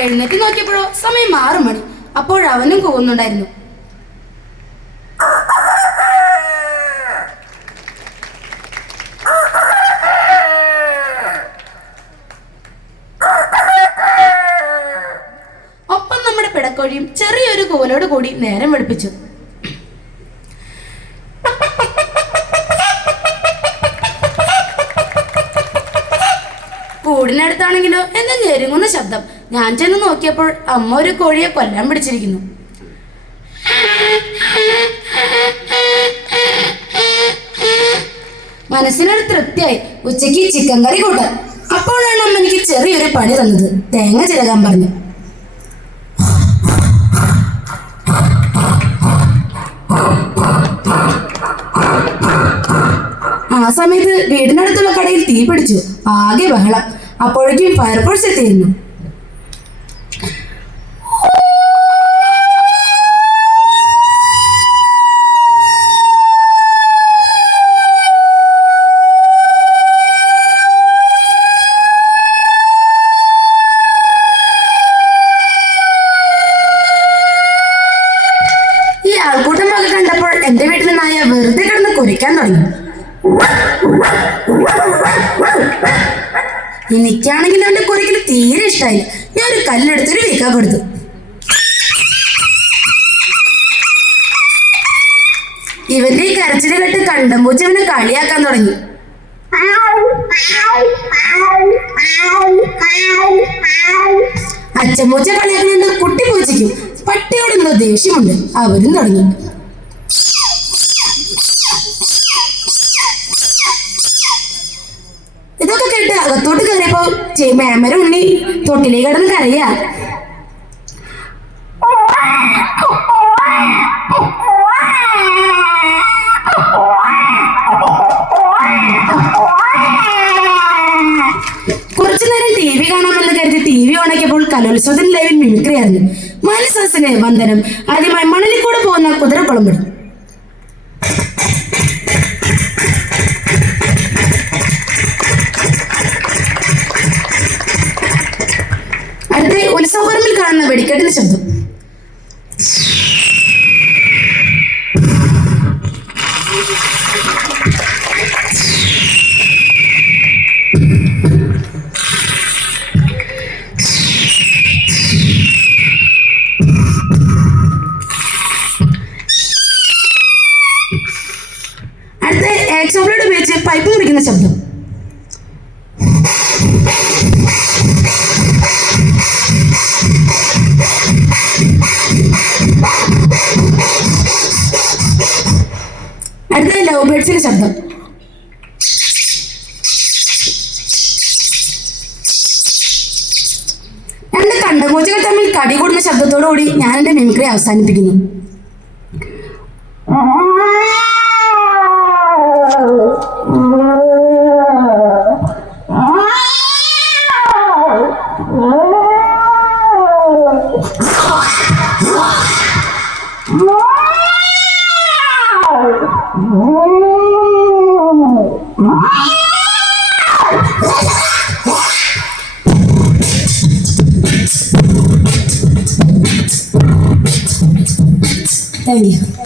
എഴുന്നേറ്റ് നോക്കിയപ്പോഴോ സമയം 6 മണി. അപ്പോഴവനും കൂവുന്നുണ്ടായിരുന്നു. ഒപ്പം നമ്മുടെ പിടക്കോഴിയും ചെറിയൊരു കൂവലോട് കൂടി നേരം വെളുപ്പിച്ചു. കൂടിനടുത്താണെങ്കിലോ എന്നെ ഞെരുങ്ങുന്ന ശബ്ദം. ഞാൻ ചെന്ന് നോക്കിയപ്പോൾ അമ്മ ഒരു കോഴിയെ കൊല്ലാൻ പിടിച്ചിരിക്കുന്നു. മനസ്സിനൊരു തൃപ്തിയായി. ഉച്ചയ്ക്ക് ചിക്കൻ കറി കൂട്ടാൻ. അപ്പോഴാണ് അമ്മ എനിക്ക് ചെറിയൊരു പണി തന്നത്. തേങ്ങ ചിരകാൻ പറഞ്ഞു. ആ സമയത്ത് വീടിനടുത്തുള്ള കടയിൽ തീ പിടിച്ചു. ആകെ ബഹളം. അപ്പോഴേക്കും ഫയർഫോഴ്സ് എത്തിയിരുന്നു. ഈ ആൾക്കൂട്ടം ഒക്കെ കണ്ടപ്പോൾ എന്റെ വീട്ടിലെ നായ വെറുതെ കിടന്ന് കുരയ്ക്കാൻ തുടങ്ങി. എനിക്കാണെങ്കിൽ അവന്റെ കുരയ്ക്കല് തീരെ ഇഷ്ടമായി. ഞാൻ ഒരു കല്ലെടുത്തൊരു വീക്കാൻ കൊടുത്തു. ഇവന്റെ ഈ കരച്ചില് കേട്ട് കണ്ടംപൂച്ച ഇവനെ കളിയാക്കാൻ തുടങ്ങി. അച്ഛമ്മൂച്ച കളിയാക്കുന്നുണ്ട് കുട്ടി പൂച്ചയ്ക്കും. പട്ടിയോട് എന്തോ ദേഷ്യമുണ്ട്. അവരും തുടങ്ങി. ഇതൊക്കെ കേട്ട് അകത്തോട്ട് കയറിയപ്പോ മേമര ഉണ്ണി തൊട്ടിലേക്ക് കിടന്ന് കരയാ. കുറച്ചു നേരം TV കാണാമെന്ന് കരുതി TV ഓണാക്കിയപ്പോൾ കലോത്സവത്തിന് ലൈവിൽ മിമിക്രി ആയിരുന്നു. മാനസാസിന് വന്ദനം. ആദ്യമായി മണലിൽ കൂടെ പോകുന്ന കുതിരക്കുളമ്പടി. അടുത്ത ഉത്സവപറമ്പിൽ കാണുന്ന വെടിക്കെട്ടിന്റെ ശബ്ദം. അടുത്ത എക്സോബ്ലേഡ് ഉപയോഗിച്ച് പൈപ്പ് മുറിക്കുന്ന ശബ്ദം. അടുത്ത ലവ് ബേർഡ്സിന്റെ ശബ്ദം. രണ്ട് കണ്ടപൂച്ചകൾ തമ്മിൽ കടി കൂടുന്ന ശബ്ദത്തോടുകൂടി ഞാൻ എന്റെ മിമിക്രി അവസാനിപ്പിക്കുന്നു. Thank you.